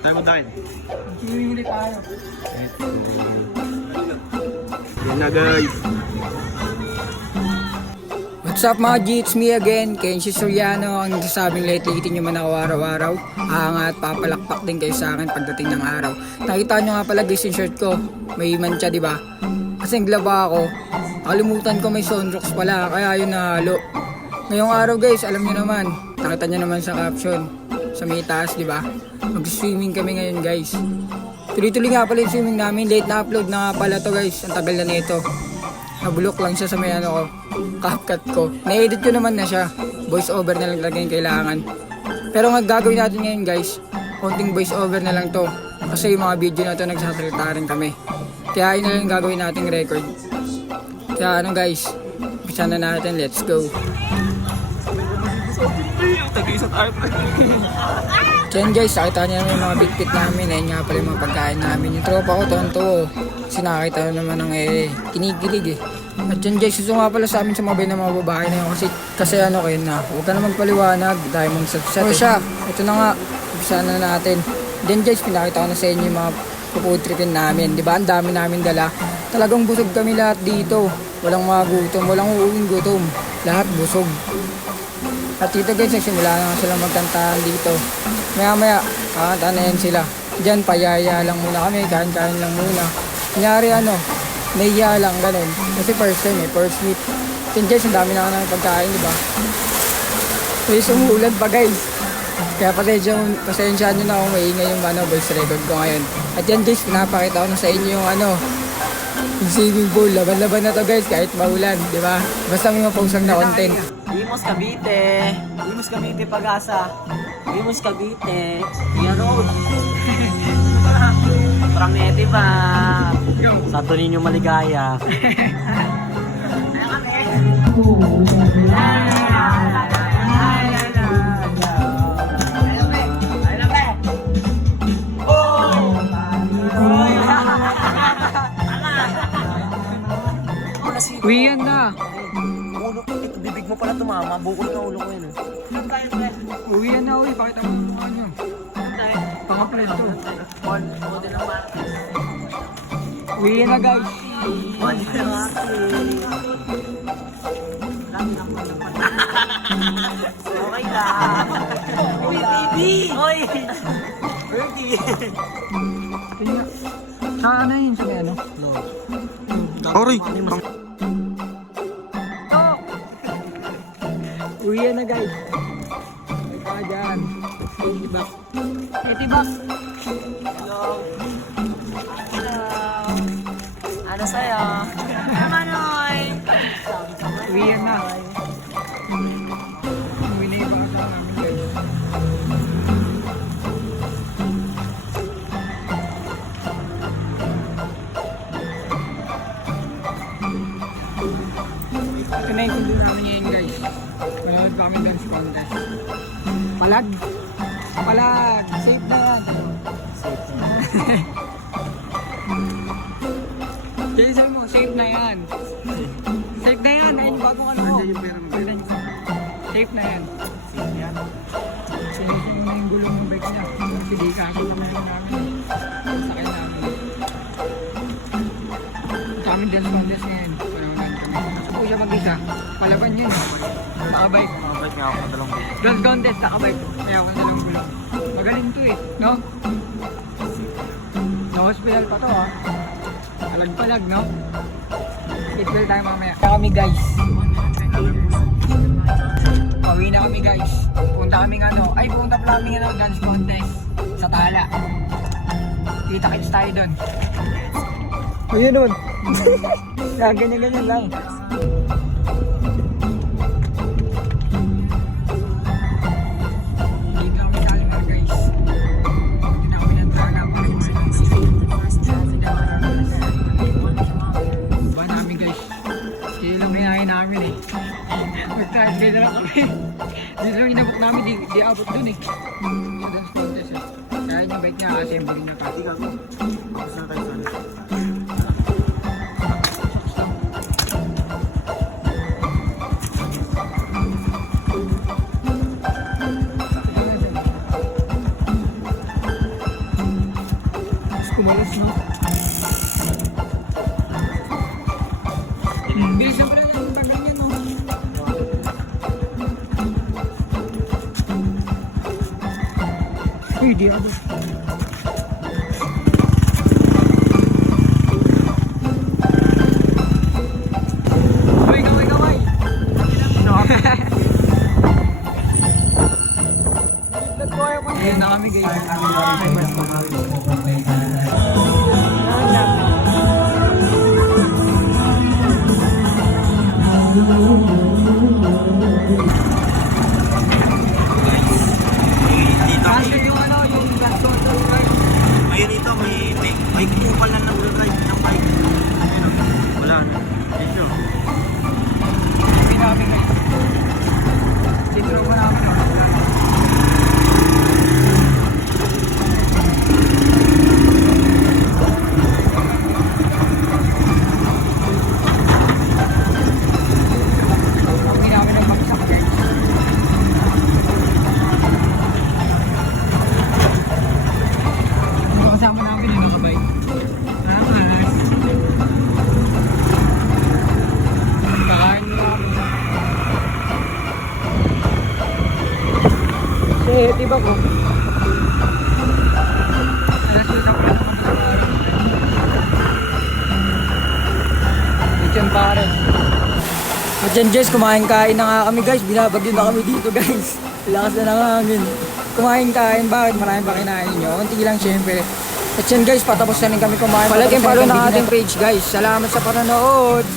Tayo mo dahil. Huli tayo. Yan na guys. What's up mga G? It's me again, Kenshi Soriano. Ang nagsasabing late-late nyo man ako araw-araw. Aangat, papalakpak din kayo sa akin pagdating ng araw. Nakita nyo nga pala guys yung shirt ko. May mancha diba? Kasi naglaba ako. Nakalimutan ko may sunrocks pala, kaya yun nahalo. Ngayong araw guys, alam nyo naman. Nakita nyo naman sa caption. Sa may taas diba? Mag-swimming kami ngayon guys. Tuloy-tuloy nga pala yung swimming namin. Late na upload na nga pala to guys. Ang tagal na nito. Nabulok lang siya sa may ano ko, CapCut ko. Na-edit ko naman na siya. Voice over na lang talaga yung kailangan. Pero ang gagawin natin ngayon guys, konting voice over na lang to. Kasi yung mga video na to nagsasalita rin kami. Kaya yun na lang gagawin nating record. Kaya ano guys, umpisa na natin, let's go. Diyan guys, nakita niyo naman yung mga bitbit namin. Ayun nga pala yung mga pagkain namin. Yung tropa ko, tonto. Kasi nakita naman ng kinikilig eh. At dyan guys, gusto nga pala sa amin sumabay ng mga babae na yun. Kasi ano kayo na, huwag ka na magpaliwanag. Dahil mong set. O siya, ito na nga. Umpisa na natin. Diyan guys, pinakita ko na sa inyo yung mga puputripin namin. Diba? Ang dami namin dala. Talagang busog kami lahat dito. Walang mga gutom, walang uuwing gutom. Lahat busog. At dito guys, nagsimula na sila magkantahan dito. Maya-maya, kakantahan na yan sila. Diyan, payaya lang muna kami, kain-kain lang muna. Kunyari ano, naiya lang, ganun. Kasi first time first meet. Diyan guys, ang dami na namin pagkain, diba? So, sumulan pa guys. Kaya pasensyahan nyo na ako maingay yung voice record ko ngayon. At yan guys, pinapakita ko na sa inyo yung yung swimming pool. Laban-laban na to guys, kahit maulan, diba? Basta may mapawsang na content. Imos Cavite. Imos Cavite Pag-asa. Imos Cavite. Iya Road. Pramete ba? Santo Niño Maligaya. Uwi yan na. Ulo, ito bibig mo pala tumama. Bukol na ulo ko yun. Uwi yan na, uwi. Pakita mo mukha nyo. Pang-upload to. Uwi yan na guys. Okay lang. Uy, baby! Uy! Baby! Tingnan. Saan na yun? Sa may ano? Aray! Uwi yan na guys. May pa dyan. 80 bucks. 80 bucks. Hello. Hello. Ano sa'yo? Manoy! Uwi yan na. Uwi na yung baka sa namin guys. Ito na yung sundo namin ngayon guys. Manood pa kami dance contest. Palag! Palag! Safe na yan! Safe na yan. Diyan sabi mo, safe na yan. Safe na yan! Ayun bagong ano ko. Safe na yan. Safe yan. Sinisin mo na yung gulong ng bike niya. Sige, kakit naman yung namin. Sakay namin. Kami dance contest ngayon. Panawanan kami. Ako siya mag-isa. Palaban yun. Nakabike. Mabait nga ako ng dalawang bibig. Dance contest, nakabike. Kaya ako na lang gulong. Magaling to eh, no? Na-hospital pa to ha. Palag-palag, no? Kitwell tayo mamaya. Kaya kami guys. Pauwi na kami guys. Punta kami punta pala kami dance contest sa Tala. Kita-kits tayo doon. Ayun nun. Ganyan-ganyan lang. Hindi na kami timer guys. Hindi na kami nandraga para ba namin guys. Hindi lang binahin namin eh. Magtahil na lang kami. Dito lang inabot namin, di abot dun eh. Sa dance contest eh. Kaya yung bike niya kasi yung bigyan na ka. Hindi ka mo. Tapos na tayo sana. kumalas no. Bilis ang pala ng tagal yan no. Uy, di ako. Uy, kaway. Ayun na kami guys. Dito. Kasi yung ano, yung gas control guys. May rito, may kupal na ng ride ng bike. Wala na. Dito. Hindi na kami guys. Sintro pa namin. Hindi namin ang bagsak guys. Yung kasama namin yung nakabike. Angas. Kakain mo namin. Diba ko? Alas yun ako lang Lechon pare. At yan Jess, kumain-kain na nga kami guys. Binabagyo na kami dito guys. Lakas na ng hangin. Kumain-kain, bakit? Marami pa kinain nyo? Kunti lang syempre. At yan guys, patapos na rin kami kumain. Palagyan follow na ating page guys. Salamat sa panonood.